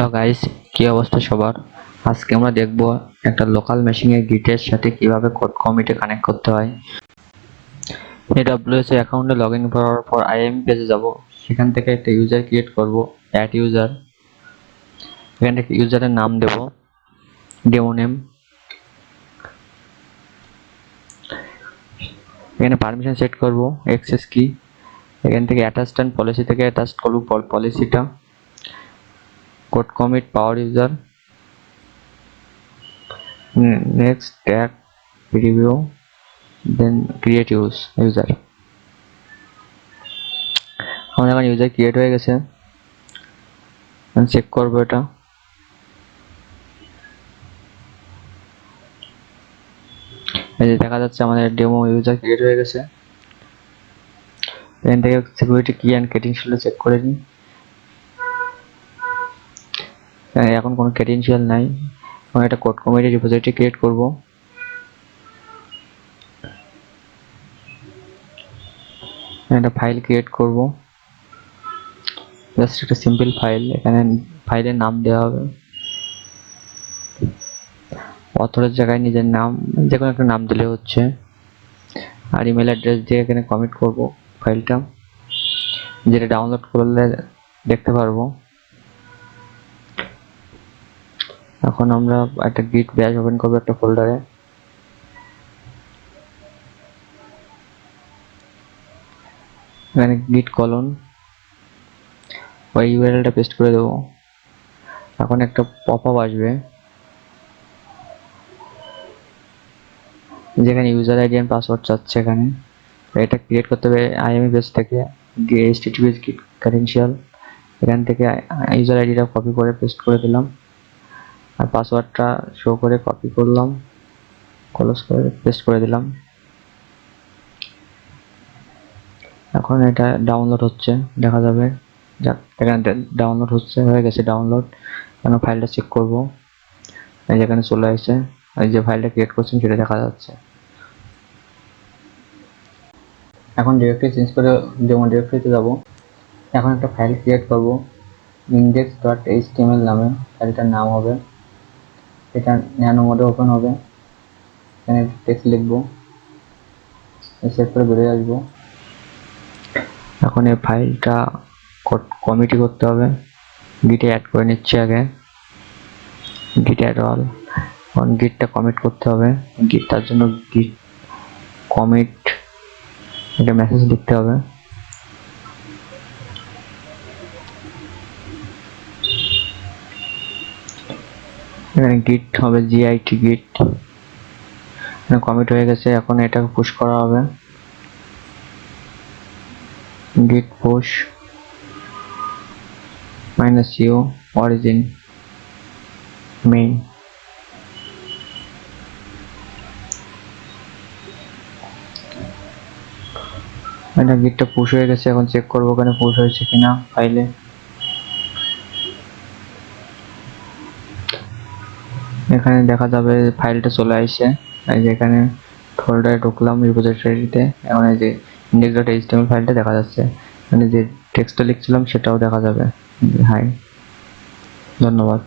Hello guys, কি অবস্থা সবার? আজকে আমরা দেখব একটা লোকাল মেশিনে গিটের সাথে কিভাবে কোড কমিটে কানেক্ট করতে হয়। AWS অ্যাকাউন্টে লগইন করার পর IAM পেজে যাব। সেখান থেকে একটা ইউজার ক্রিয়েট করব, অ্যাড ইউজার। এখান থেকে ইউজারের নাম দেব, ডেমো নেম। এখানে পারমিশন সেট করব, অ্যাক্সেস কি। এখান থেকে অ্যাটাচড এন্ড পলিসি থেকে অ্যাটাচড করব পলিসিটা। কোড কমিট পাওয়ার ইউজার, নেক্সট ট্যাগ রিভিউ, দেন ক্রিয়েট ইউজার। আমাদের এখন ইউজার ক্রিয়েট হয়ে গেছে। আমি চেক করবো এটা। এই যে দেখা যাচ্ছে আমাদের ডেমো ইউজার ক্রিয়েট হয়ে গেছে। এখান থেকে সিকিউরিটি কি এন্ড ক্রেডেনশিয়াল চেক করে নিই। এখন কোনো ক্রেডেনশিয়াল নাই। আমি একটা কোড কমিটি রিপোজিটরি ক্রিয়েট করব। একটা ফাইল ক্রিয়েট করব, জাস্ট একটা সিম্পল ফাইল। এখানে ফাইলের নাম দেওয়া হবে, অথরের জায়গায় নিজের নাম, যে কোনো একটা নাম দিলে হচ্ছে। আর ইমেল অ্যাড্রেস দিয়ে এখানে কমিট করব ফাইলটা, যেটা ডাউনলোড করলে দেখতে পারবো। এখন আমরা একটা গিট ব্যাশ ওপেন করবো একটা ফোল্ডারে। এখানে গিট কলন ওই ইউআরএলটা পেস্ট করে দেবো। এখন একটা পপআপ আসবে যেখানে ইউজার আইডি এন্ড পাসওয়ার্ড চাচ্ছে। এখানে এটা ক্রিয়েট করতে হবে আইএমই পেজ থেকে, https git credential। এখান থেকে ইউজার আইডিটা কপি করে পেস্ট করে দিলাম, আর পাসওয়ার্ডটা শো করে কপি করলাম, ক্লোজ করে পেস্ট করে দিলাম। এখন এটা ডাউনলোড হচ্ছে, দেখা যাবে। এখানে ডাউনলোড হচ্ছে, হয়ে গেছে ডাউনলোড। এখন ফাইলটা চেক করব। এই যেখানে চলে আসছে, এই যে ফাইলটা ক্রিয়েট করছেন সেটা দেখা যাচ্ছে। এখন ডিরেক্টরি চেঞ্জ করে ডেমো ডিরেক্টরিতে যাব। এখন একটা ফাইল ক্রিয়েট করব, index.html নামে। ফাইলটার নাম হবে, এটা ন্যানো মোডে ওপেন হবে। এখানে টেক্সট লিখবো, সেভ করে বেরিয়ে আসবো। এখন এই ফাইলটা কমিটি করতে হবে, গিটে অ্যাড করে নিচ্ছি আগে, গিট অ্যাড অল। এখন গিটটা কমিট করতে হবে, তার জন্য গিট কমিট একটা মেসেজ লিখতে হবে। এখানে গিট হবে git গিট, কমিট হয়ে গেছে। এখন এটাকে পুশ করা হবে, git push -u origin main। এটা গিটটা পুশ হয়ে গেছে। এখন চেক করবো ওখানে পুশ হয়েছে কিনা ফাইলে। এখানে দেখা যাবে ফাইলটা চলে আসছে। এই যে এখানে ফোল্ডারে ঢুকলাম রিপোজিটরিতে, এখন এই যে index.html ফাইলটা দেখা যাচ্ছে। মানে যে টেক্সটটা লিখছিলাম সেটাও দেখা যাবে। হাই, ধন্যবাদ।